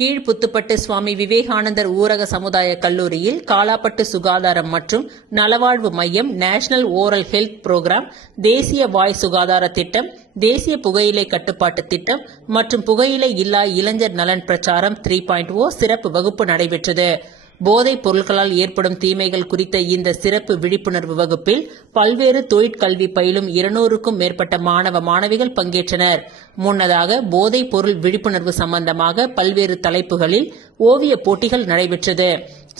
கீழ்புத்துப்பட்டு சுவாமி விவேகானந்தர் ஊரக சமுதாய கல்லூரியில் காலாப்பட்டு சுகாதாரம் மற்றும் நலவாழ்வு மையம், நேஷனல் ஓரல் ஹெல்த் புரோகிராம், தேசிய வாய் சுகாதார திட்டம், தேசிய புகையிலை கட்டுப்பாட்டு திட்டம் மற்றும் புகையிலை இல்லா இளைஞர் நலன் பிரச்சாரம் 3.0 சிறப்பு வகுப்பு நடைபெற்றது. போதைப் பொருட்களால் ஏற்படும் தீமைகள் குறித்த இந்த சிறப்பு விழிப்புணர்வு வகுப்பில் பல்வேறு தொழிற்கல்வி பயிலும் 200க்கும் மேற்பட்ட மாணவ மாணவிகள் பங்கேற்றனர். முன்னதாக போதைப் பொருள் விழிப்புணர்வு சம்பந்தமாக பல்வேறு தலைப்புகளில் ஓவிய போட்டிகள் நடைபெற்றது.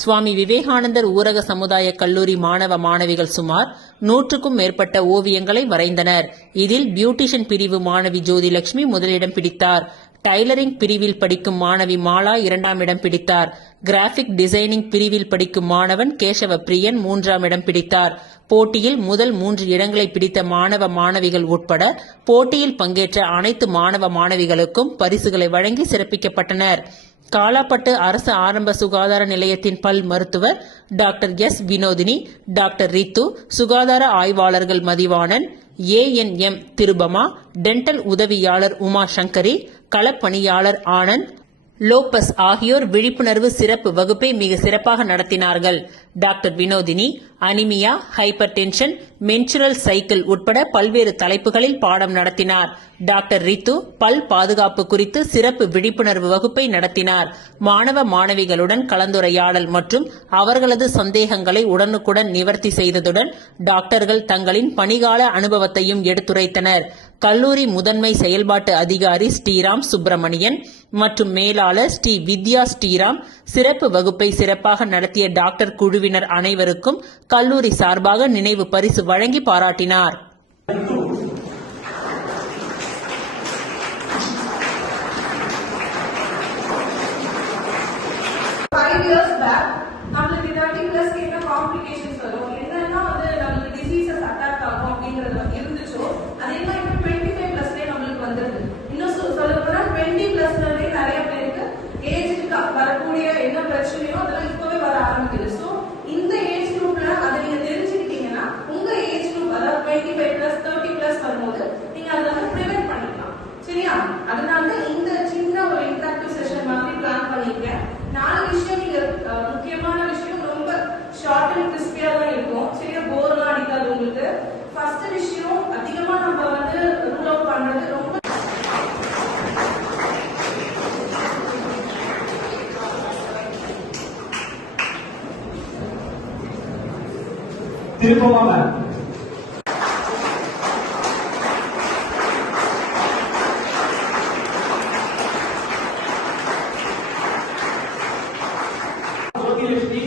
சுவாமி விவேகானந்தர் ஊரக சமுதாய கல்லூரி மாணவ மாணவிகள் சுமார் 100க்கும் மேற்பட்ட ஓவியங்களை வரைந்தனர். இதில் பியூட்டிஷியன் பிரிவு மாணவி ஜோதிலட்சுமி முதலிடம் பிடித்தார். டைலரிங் பிரிவில் படிக்கும் மாணவி மாலா 2ஆம் இடம் பிடித்தார். கிராபிக் டிசைனிங் பிரிவில் படிக்கும் மாணவன் கேசவ பிரியன் 3ஆம் இடம் பிடித்தார். போட்டியில் முதல் 3 இடங்களை பிடித்த மாணவ மாணவிகள் உட்பட போட்டியில் பங்கேற்ற அனைத்து மாணவ மாணவிகளுக்கும் பரிசுகளை வழங்கி சிறப்பிக்கப்பட்டனர். காலாப்பட்டு அரசு ஆரம்ப சுகாதார நிலையத்தின் பல் மருத்துவர் டாக்டர் எஸ் வினோதினி, டாக்டர் ரித்து, சுகாதார ஆய்வாளர்கள் மதிவாணன், ANM திருபமா, டென்டல் உதவியாளர் உமா சங்கரி, களப்பணியாளர் ஆனந்த், லோபஸ் ஆகியோர் விழிப்புணர்வு சிறப்பு வகுப்பை மிக சிறப்பாக நடத்தினார்கள். Doctor Vinodhini anaemia, hyper tension, menstrual cycle உட்பட பல்வேறு தலைப்புகளில் பாடம் நடத்தினார். டாக்டர் ரித்து பல் பாதுகாப்பு குறித்து சிறப்பு விழிப்புணர்வு வகுப்பை நடத்தினார். மாணவ மாணவிகளுடன் கலந்துரையாடல் மற்றும் அவர்களது சந்தேகங்களை உடனுக்குடன் நிவர்த்தி செய்ததுடன் டாக்டர்கள் தங்களின் பணிகால அனுபவத்தையும் எடுத்துரைத்தனர். கல்லூரி முதன்மை செயல்பாட்டு அதிகாரி ஸ்ரீராம் சுப்பிரமணியன் மற்றும் மேலாளர் ஸ்ரீ வித்யா ஸ்ரீராம் சிறப்பு வகுப்பை சிறப்பாக நடத்திய டாக்டர் குழுவினர் அனைவருக்கும் கல்லூரி சார்பாக நினைவு பரிசு வழங்கி பாராட்டினார். வரக்கூடிய என்ன பிரச்சனையோ அதெல்லாம் இப்பவே வர ஆரம்பிக்குது. சோ இந்த ஏஜ் குரூப்ல அதை நீங்க தெரிஞ்சுக்கிட்டீங்கன்னா உங்க ஏஜ் குரூப் அதாவது 25+, 30+ வரும்போது நீங்க அதை வந்து ப்ரிவென்ட் பண்ணிக்கலாம். சரியா? அதனால இந்த சின்ன ஒரு இன்டராக்டிவ் செஷன் மாதிரி பிளான் பண்ணிருக்கேன். 4 விஷயம் நீங்க முக்கியமான விஷயம் ரொம்ப ஷார்ட் அண்ட் கிறிஸ்பியா தான் இருக்கும். சரியா? போர்லாம் அடிக்காது உங்களுக்கு. ஃபர்ஸ்ட் விஷயம் அதிகமா நம்ம வந்து ரூல் அவுட் பண்றது ரொம்ப திருப்பமா மேம். ஜோதிலட்சுமி